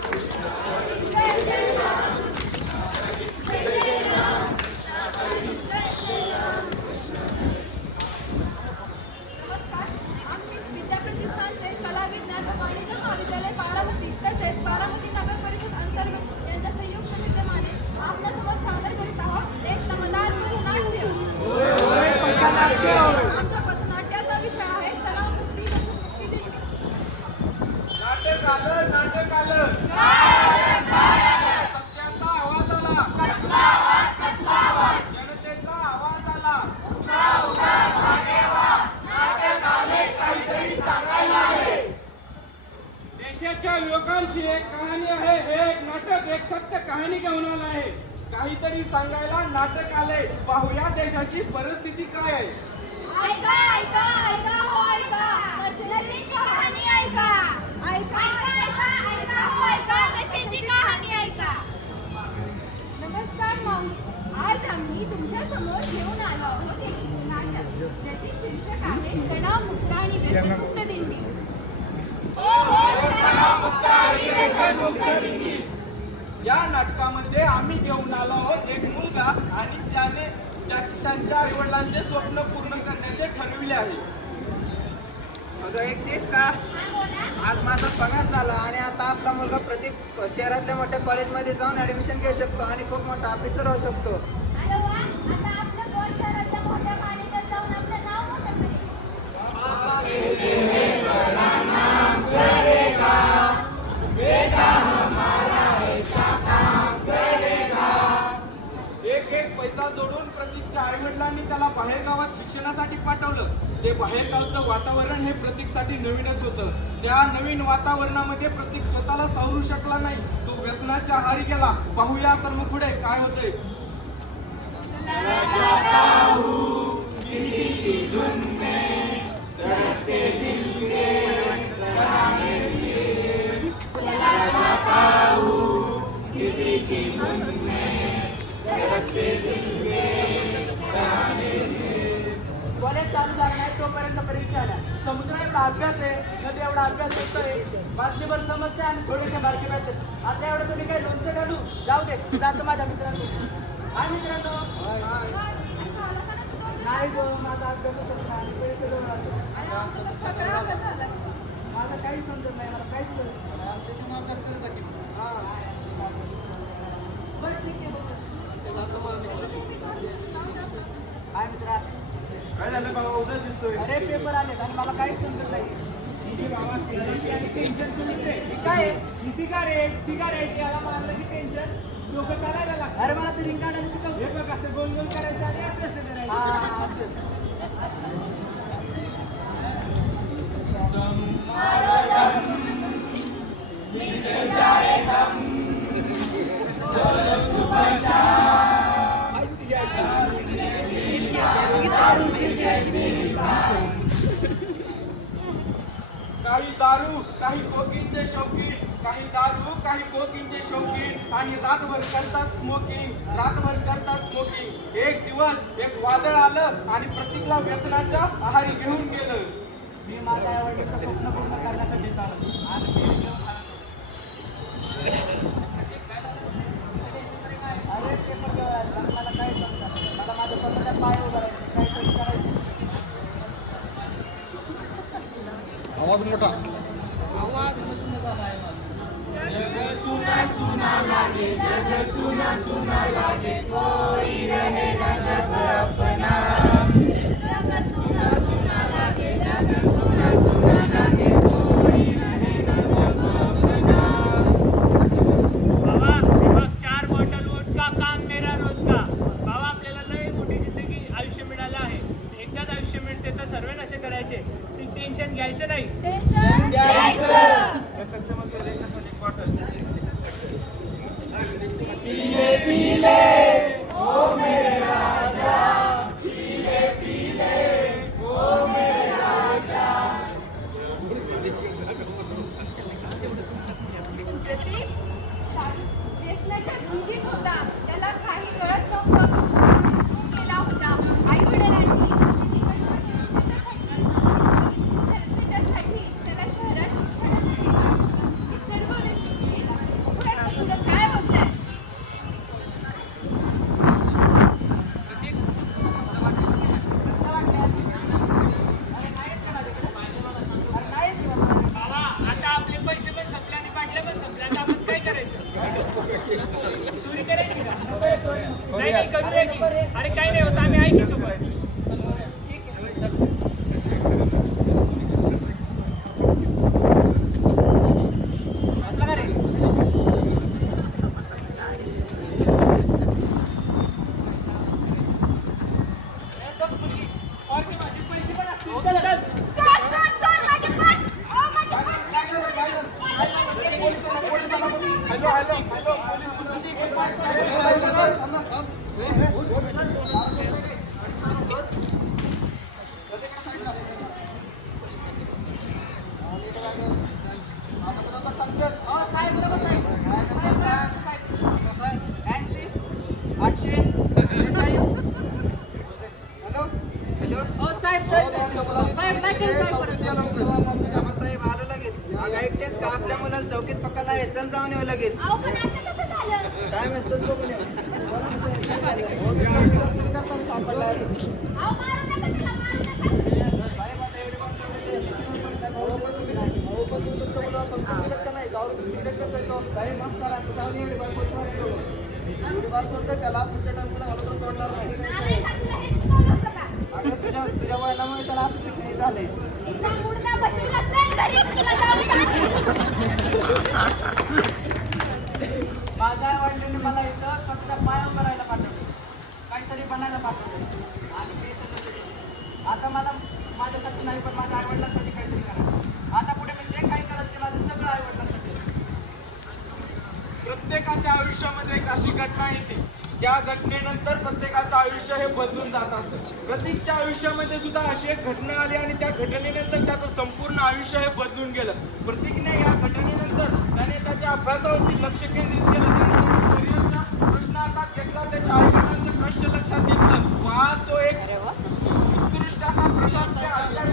Gracias. देशाच्या युवकांची एक कहाणी आहे हे एक नाटक एक सत्य कहाणी घेऊन आलं आहे. काहीतरी सांगायला नाटक आले पाहूया देशाची परिस्थिती काय आहे. ऐका ऐका ऐका हो ऐका. कहाणी ऐका ऐका ऐका हो ऐका नशेची कहाणी ऐका नमस्कार मग आज आम्ही तुमच्यासमोर घेऊन आलो आहोत एक नाटक ज्याचे शीर्षक आहे तणावमुक्त आणि व्यसनमुक्त दिंडी या नाटकामध्ये आम्ही घेऊन आलो आहोत एक मुलगा आणि त्याने त्यांच्या आई वडिलांचे स्वप्न पूर्ण करण्याचे ठरविले आहे. अगं एक एकतीस का? आज माझा पगार झाला आणि आता आपला मुलगा प्रत्येक शहरातल्या मोठ्या कॉलेजमध्ये जाऊन ऍडमिशन घेऊ शकतो आणि खूप मोठा ऑफिसर होऊ शकतो. गावात पाठवलं. ते बाहेरगावचं वातावरण हे प्रतीकसाठी नवीनच होतं. त्या नवीन वातावरणामध्ये प्रतीक स्वतःला सावरू शकला नाही. तो व्यसनाच्या आहारी गेला. पाहूया तर मग पुढे काय होतंय. कॉलेज समुद्राचा अभ्यास आहे नदी एवढा अभ्यास होतोय बाटलीभर समजते आणि थोडेसे बारके भेटतात आता एवढं तुम्ही काही लोणचं काढू जाऊ दे. जातो माझ्या मित्रांनो. हाय मित्रांनो. नाही गो माझा अभ्यास होत नाही पैसे मला काहीच समजत नाही मला काहीच. बरं ठीक आहे. हाय मित्रा. काय झालं बाबा? उद्या दिसतोय. अरे पेपर आले. आणि मला काहीच समजत नाही. टेन्शन काय आहे? सिगारेट सिगारेट याला मारलं की टेन्शन. डोकं चालायला लागतं अरे मला ते रिंग काढायला शिकव. हे बघ असं गोल गोल करायचं आणि असं असं करायचं. हा, असं. दारू काही कोकिंगचे शौकीन काही दारू काही कोकिंगचे शौकीन आणि रातभर करतात स्मोकिंग रातभर करतात स्मोकिंग एक दिवस एक वादळ आलं आणि प्रतीकला व्यसनाच्या आहारी घेऊन गेलं. मी माझ्या आवडीचं स्वप्न पूर्ण करण्यासाठी સુના સુના લાગે જગ સુના સુના લાગે કોઈ રહે ન જગ અપના જગ સુના સુના લાગે प्रतीक सा- व्यसनाच्या धुंदीत होता त्याला काही कळत नव्हतं तो स्वतः विसरून गेला होता आई वडिलांनी किती कष्ट केले त्याच्यासाठी तर त्याच्यासाठी त्याला शहरात शिक्षणासाठी पाठवलं. हे सर्व विसरून गेला पोलिसांना पोलिसांना हॅलो हॅलो हॅलो हो साहेब बरोबर साहेब हो, साहेब साहेब साहेब ऐंशी आठशे बेचाळीस हॅलो हॅलो हो साहेब साहेब साहेब नाही केलं साहेब परत. साहेब आलो लगेच अगं ऐकतेस मुलाला चौकीत पकडला आहे चल जाऊन येऊ लगेच अहो पण असं कसं झालं काय माहीत चल बघून येऊ. अहो मारू नका तिला, मारू नका. साहेब, आता एवढी माणसं आली ते शिक्षण पण नाही, नाही. का नाही? का? त्याला, नाही. नाही तुला हे शिकवलं होतं का? अगं, तुझ्या तुझ्या वडिलांमुळे त्याला असं शिक्षण झालंय मुडदा माझ्या आई वडिलांनी मला इथं फक्त पाया करायला पाठवलं. काहीतरी बनायला पाठवलं. आणि मी इथं आता मला माझ्यासाठी नाही पण माझ्या आई वडिलांसाठी काहीतरी करायचं आता पुढे मी जे काही करत ते माझं सगळं आईवडिलांसाठी. प्रत्येकाच्या आयुष्यामध्ये एक अशी घटना येते. ज्या घटनेनंतर प्रत्येकाचं आयुष्य हे बदलून जात असतं. प्रतीकच्या आयुष्यामध्ये सुद्धा अशी एक घटना आली आणि त्या घटनेनंतर त्याचं संपूर्ण आयुष्य हे बदलून गेलं. प्रतीकने या घटनेनंतर त्याने त्याच्या अभ्यासावरती लक्ष केंद्रित केलं. त्याने त्याच्या करिअरचा प्रश्न हातात घेतला. त्याच्या आई कष्ट लक्षात घेतलं. व आज तो एक उत्कृष्ट असा प्रशासक